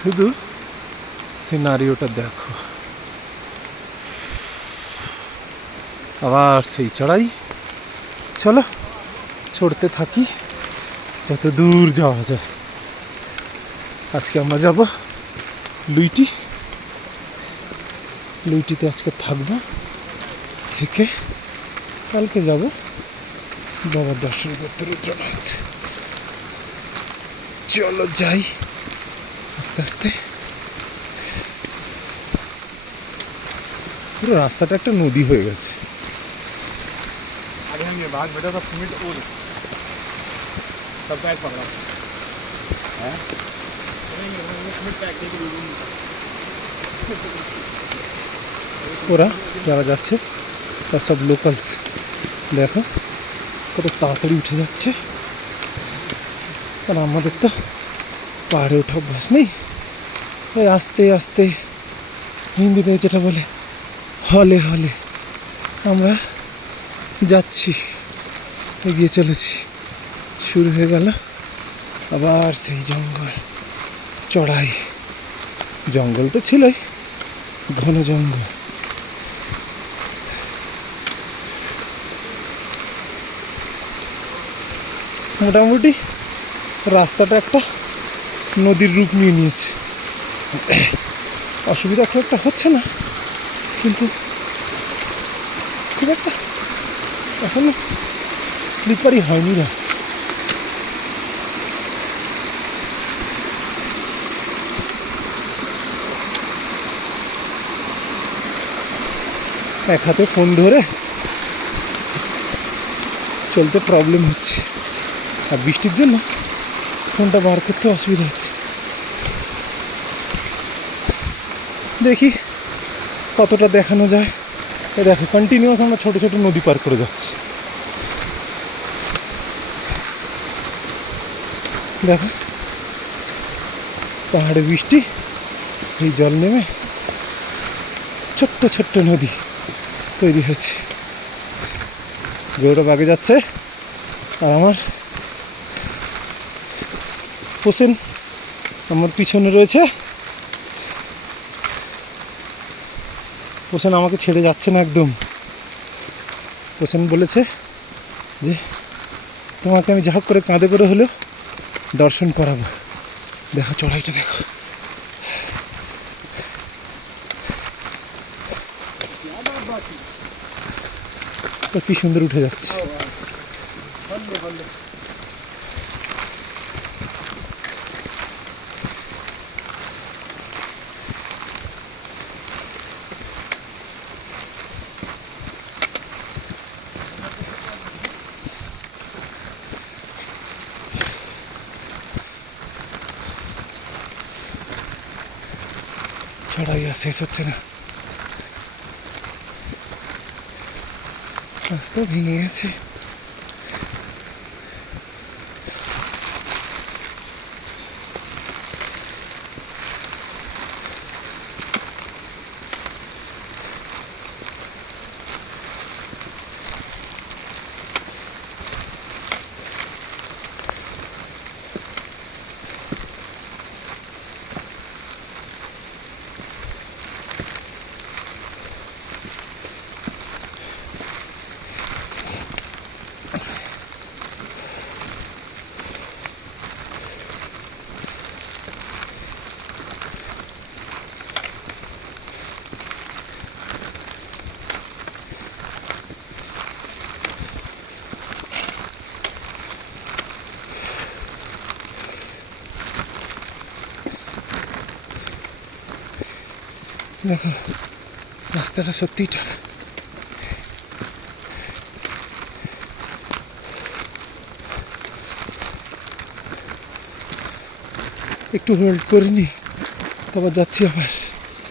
শুধু সিনারিওটা দেখো, আবার সেই চড়াই। চলো চড়তে থাকি, যত দূর যাওয়া যায়। আজকে আমরা যাব লুইটি। লুইটিতে আজকে থাকবো, থেকে কালকে যাব বাবার দর্শন করতে রুদ্রনাথ। চলো যাই আস্তে আস্তে। পুরো রাস্তাটা একটা নদী হয়ে গেছে। आगे हम ये बात बेटा सब मिनट और सब पैक पकड़ा है ওরা যারা যাচ্ছে তার সব লোকালস। দেখো কত তাড়াতাড়ি উঠে যাচ্ছে, কারণ আমাদের তো পাহাড়ে ওঠা অভ্যাস নেই। তাই আস্তে আস্তে, হিন্দিতে যেটা বলে হলে হলে আমরা যাচ্ছি, এগিয়ে চলেছি। শুরু হয়ে গেল আবার সেই জঙ্গল চড়াই। জঙ্গল তো ছিলই, ঘন জঙ্গল। মোটামুটি রাস্তাটা একটা নদীর রূপ নিয়ে নিয়েছে। অসুবিধা খুব একটা হচ্ছে না, কিন্তু খুব একটা এখনো স্লিপারি হয়নি রাস্তা। এক হাতে ফোন ধরে চলতে প্রবলেম হচ্ছে, আর বৃষ্টির জন্য ফোনটা বার করতে অসুবিধা হচ্ছে। দেখি কতটা দেখানো যায়। এ দেখো কন্টিনিউয়াস আমরা ছোট ছোট নদী পার করে যাচ্ছি। দেখো পাহাড়ে বৃষ্টি, সেই জল নেমে ছোট্ট ছোট্ট নদী তৈরি হয়েছে। গৌরব আগে যাচ্ছে, আর আমার হোসেন আমার পিছনে রয়েছে। হোসেন আমাকে ছেড়ে যাচ্ছে না একদম। হোসেন বলেছে যে তোমাকে আমি যা হোক করে কাঁধে করে হলেও দর্শন করাবো। দেখো চড়াইটা দেখো, কি সুন্দর উঠে যাচ্ছে। চড়াই আর শেষ হচ্ছে না, রাস্তা ভেঙে গেছে। দেখো রাস্তাটা সত্যিই টাফ। একটু হোল্ড করে নি, তারপর যাচ্ছি আবার।